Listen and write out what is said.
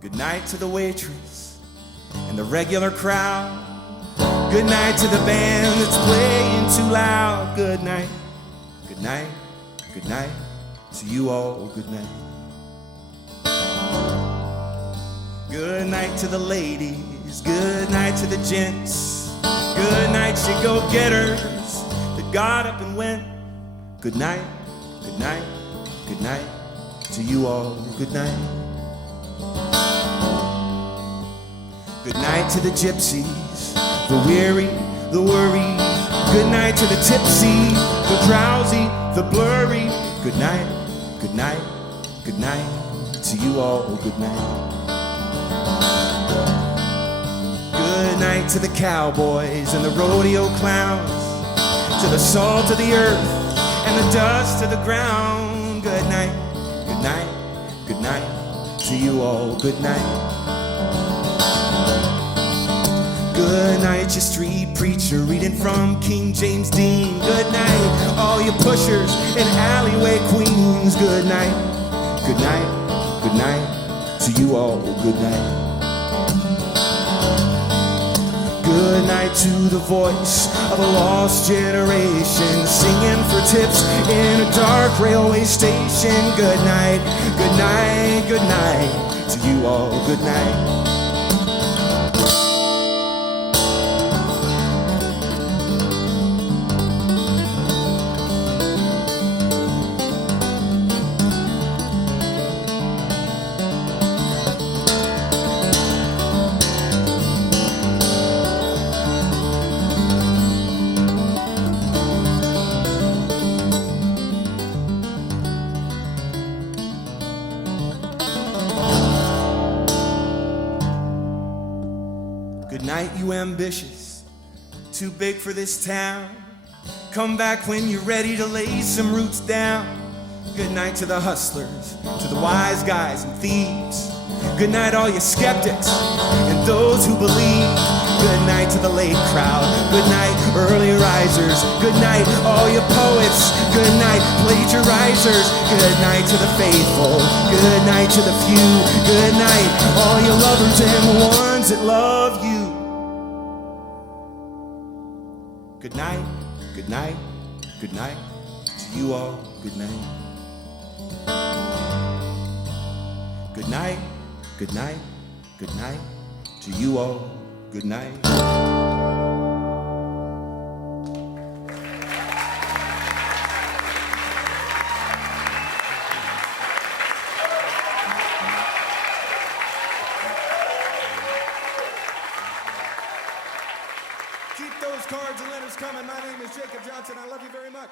Good night to the waitress and the regular crowd. Good night to the band that's playing too loud. Good night, good night, good night to you all. Good night. Good night to the ladies. Good night to the gents. Good night, you go-getters that got up and went. Good night, good night, good night to you all. Good night. Good night to the gypsies, the weary, the worried. Good night to the tipsy, the drowsy, the blurry. Good night, good night, good night to you all. Good night. Good night to the cowboys and the rodeo clowns, to the salt of the earth and the dust of the ground. Good night, good night, good night to you all. Good night. Good night, you street preacher reading from King James Dean. Good night, all you pushers and alleyway queens. Good night, good night, good night to you all. Good night. Good night to the voice of a lost generation, singing for tips in a dark railway station. Good night, good night, good night to you all. Good night. Good night, you ambitious, too big for this town. Come back when you're ready to lay some roots down. Good night to the hustlers, to the wise guys and thieves. Good night, all you skeptics and those who believe. Good night to the late crowd. Good night, early risers. Good night, all you poets. Good night, plagiarizers. Good night to the faithful. Good night to the few. Good night, all you lovers and the ones that love you. Good night, good night, good night to you all. Good night. Good night, good night, good night to you all. Good night. Keep those cards and letters coming. My name is Jacob Johnson. I love you very much.